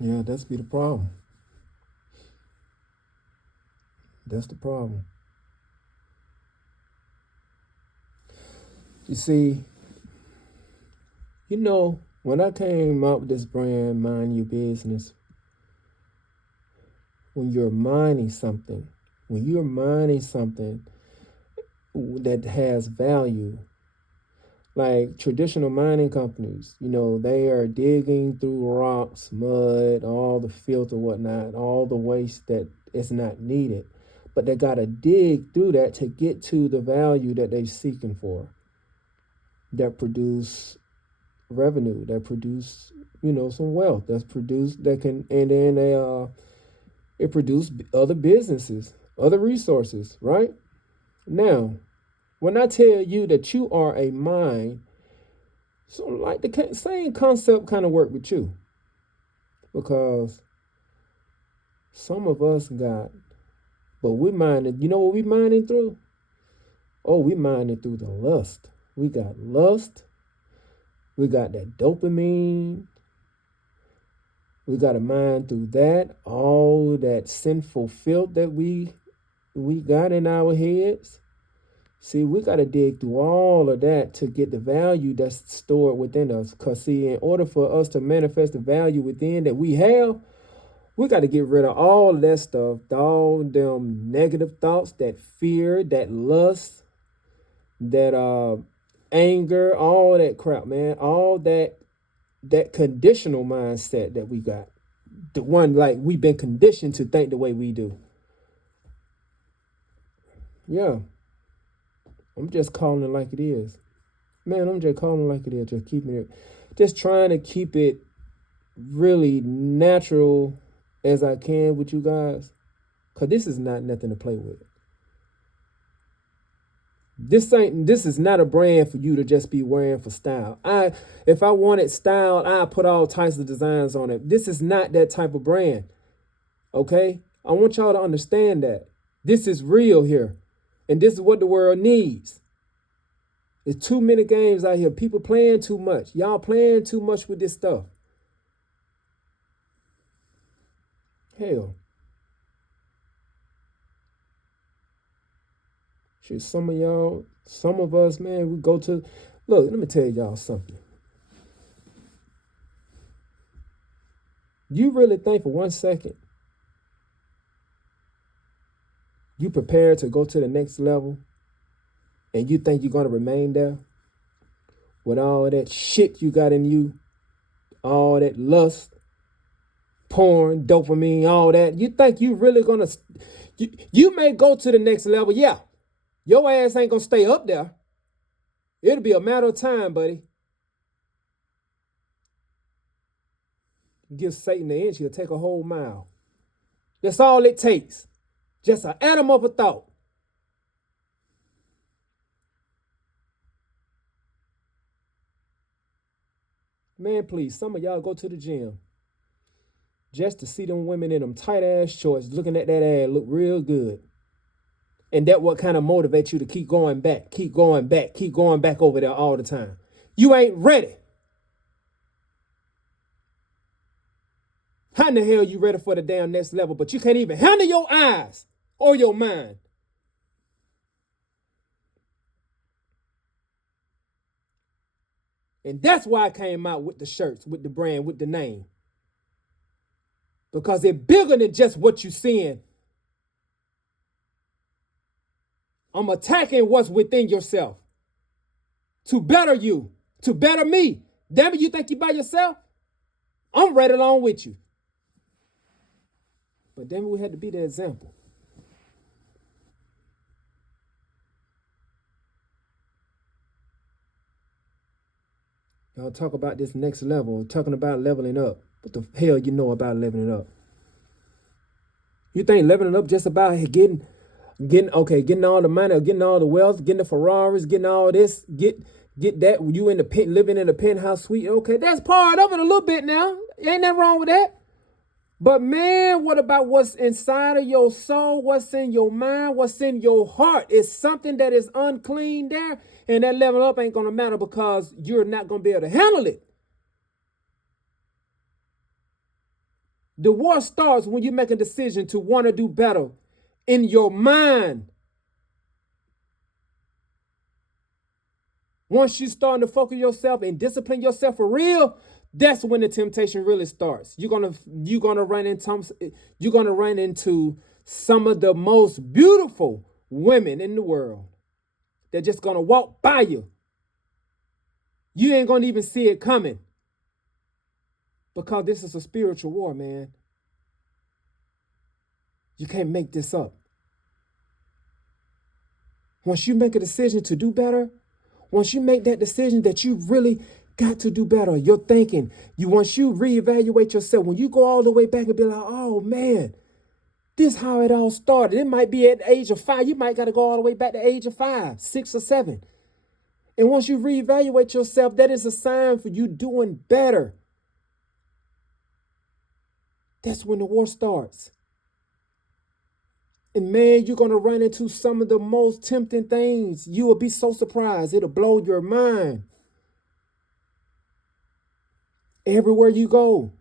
Yeah, that's be the problem. That's the problem. You see, when I came up with this brand, Mind Your Business, when you're mining something, when you're mining something that has value, like traditional mining companies, they are digging through rocks, mud, all the filth or whatnot, all the waste that is not needed. But they got to dig through that to get to the value that they're seeking for, that produce revenue, that produce, some wealth, that's produced, that can, and then it produce other businesses, other resources, right? Now, when I tell you that you are a mind, so like the same concept kind of work with you, because some of us got, but we minded. You know what we minding through? Oh, we minding through the lust. We got lust. We got that dopamine. We got to mind through that, all that sinful filth that we got in our heads. See, we got to dig through all of that to get the value that's stored within us. Because, see, in order for us to manifest the value within that we have, we got to get rid of all of that stuff, all them negative thoughts, that fear, that lust, that anger, all that crap, man. All that conditional mindset that we got. The one like we've been conditioned to think the way we do. Yeah, I'm just calling it like it is. Man, I'm just calling it like it is. Just keeping it, just trying to keep it really natural as I can with you guys. Cause this is not nothing to play with. This is not a brand for you to just be wearing for style. If I wanted style, I put all types of designs on it. This is not that type of brand. Okay? I want y'all to understand that. This is real here. And this is what the world needs. There's too many games out here. People playing too much. Y'all playing too much with this stuff. Hell. Shit, some of y'all, some of us, man, we go to. Look, let me tell y'all something. You really think for 1 second you prepared to go to the next level and you think you're going to remain there with all that shit you got in you, all that lust, porn, dopamine, all that? You think you really going to. You may go to the next level, yeah. Your ass ain't going to stay up there. It'll be a matter of time, buddy. Give Satan an inch, he'll take a whole mile. That's all it takes. Just an atom of a thought. Man, please, some of y'all go to the gym just to see them women in them tight ass shorts looking at that ass look real good. And that what kind of motivates you to keep going back, keep going back, keep going back over there all the time. You ain't ready. How in the hell you ready for the damn next level, but you can't even handle your eyes or your mind? And that's why I came out with the shirts, with the brand, with the name. Because it's bigger than just what you're seeing. I'm attacking what's within yourself to better you, to better me. Damn it, you think you by yourself? I'm right along with you. But then we had to be the example. Y'all talk about this next level, talking about leveling up. What the hell you know about leveling up? You think leveling up just about getting all the money, getting all the wealth, getting the Ferraris, getting all this, get that you in the pen, living in a penthouse suite. Okay, that's part of it a little bit now. Ain't nothing wrong with that. But man, what about what's inside of your soul? What's in your mind? What's in your heart? It's something that is unclean there, and that level up ain't gonna matter because you're not gonna be able to handle it. The war starts when you make a decision to want to do better in your mind. Once you start to focus yourself and discipline yourself for real, that's when the temptation really starts. You're gonna run into some of the most beautiful women in the world. They're just gonna walk by you. You ain't gonna even see it coming. Because this is a spiritual war, man. You can't make this up. Once you make a decision to do better, once you make that decision that you really got to do better, you're thinking, once you reevaluate yourself, when you go all the way back and be like, oh man, this is how it all started. It might be at the age of 5. You might got to go all the way back to the age of 5, 6, or 7. And once you reevaluate yourself, that is a sign for you doing better. That's when the war starts. And man, you're going to run into some of the most tempting things. You will be so surprised. It'll blow your mind. Everywhere you go,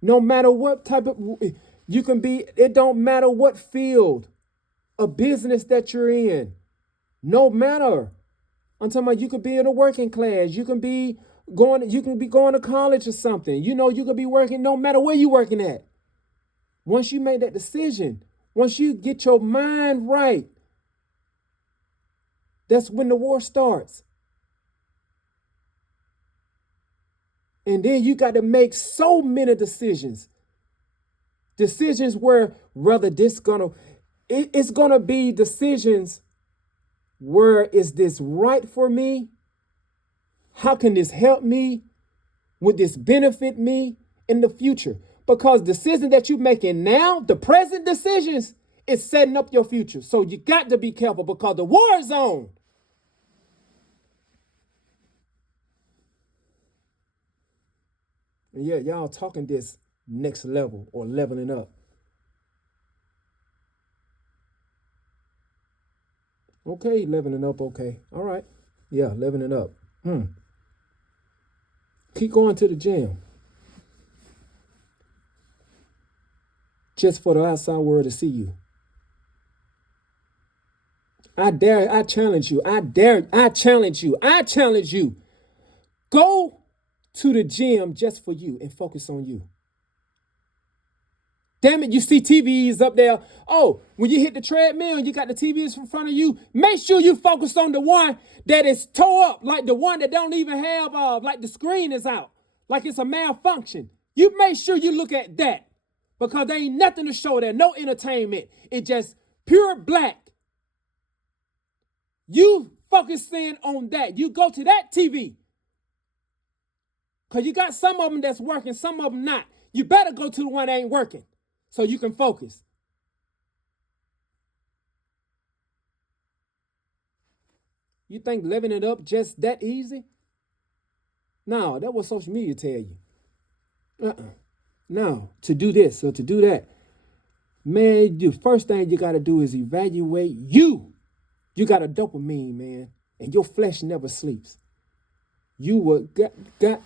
no matter what type of, you can be, it don't matter what field of business that you're in. No matter. I'm talking about you could be in a working class. You can be going to college or something. You could be working no matter where you're working at. Once you make that decision, once you get your mind right, that's when the war starts. And then you got to make so many decisions. Decisions where whether it's gonna be decisions where is this right for me? How can this help me? Would this benefit me in the future? Because decisions that you're making now, the present decisions, is setting up your future. So you got to be careful because the war is on. And yeah, y'all talking this next level or leveling up. Okay, leveling up, okay. All right. Yeah, leveling up. Keep going to the gym. Just for the outside world to see you. I challenge you. I challenge you. Go to the gym just for you and focus on you. Damn it, you see TVs up there. Oh, when you hit the treadmill and you got the TVs in front of you, make sure you focus on the one that is tore up, like the one that don't even have, like the screen is out, like it's a malfunction. You make sure you look at that because there ain't nothing to show there, no entertainment. It's just pure black. You focus in on that. You go to that TV because you got some of them that's working, some of them not. You better go to the one that ain't working. So you can focus. You think living it up just that easy? No, that's what social media tell you. No, to do this or to do that. Man, the first thing you got to do is evaluate you. You got a dopamine, man, and your flesh never sleeps. You will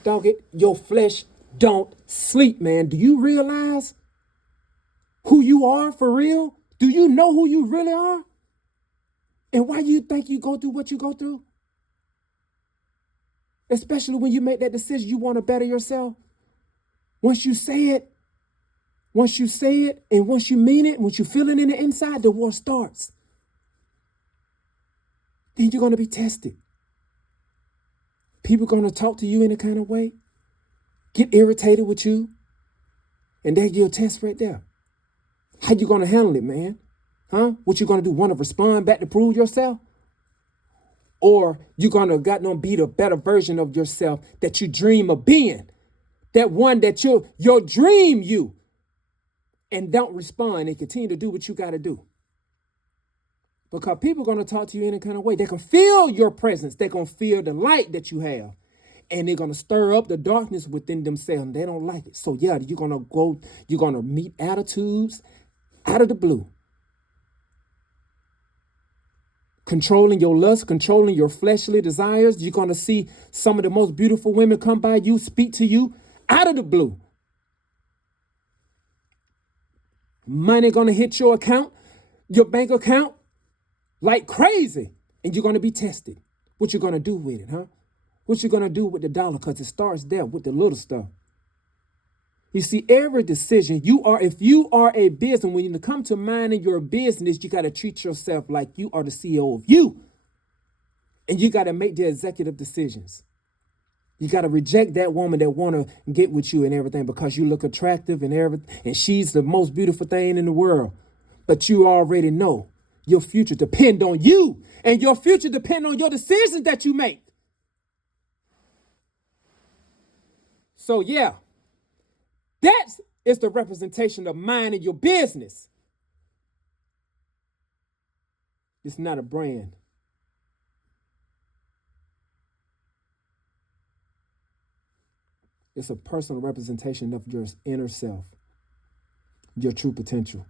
dog it. Your flesh don't sleep, man. Do you realize who you are for real? Do you know who you really are? And why you think you go through what you go through? Especially when you make that decision, you want to better yourself. Once you say it, and once you mean it, once you feel it in the inside, the war starts. Then you're going to be tested. People going to talk to you in a kind of way, get irritated with you, and there's your test right there. How you going to handle it, man? What you going to do? Want to respond back to prove yourself? Or you going to be the better version of yourself that you dream of being? That one that your dream you. And don't respond and continue to do what you got to do. Because people are going to talk to you in a kind of way. They can feel your presence. They're going to feel the light that you have. And they're going to stir up the darkness within themselves. And they don't like it. So yeah, you're going to meet attitudes out of the blue. Controlling your lust, controlling your fleshly desires. You're going to see some of the most beautiful women come by you, speak to you out of the blue. Money gonna hit your account, your bank account, like crazy. And you're gonna be tested. What you gonna do with it, huh? What you gonna do with the dollar? Because it starts there with the little stuff. You see, every decision if you are a business, when you come to minding your business, you got to treat yourself like you are the CEO of you. And you got to make the executive decisions. You got to reject that woman that want to get with you and everything because you look attractive and everything, and she's the most beautiful thing in the world. But you already know your future depends on you, and your future depends on your decisions that you make. So yeah, that is the representation of minding your business. It's not a brand. It's a personal representation of your inner self, your true potential.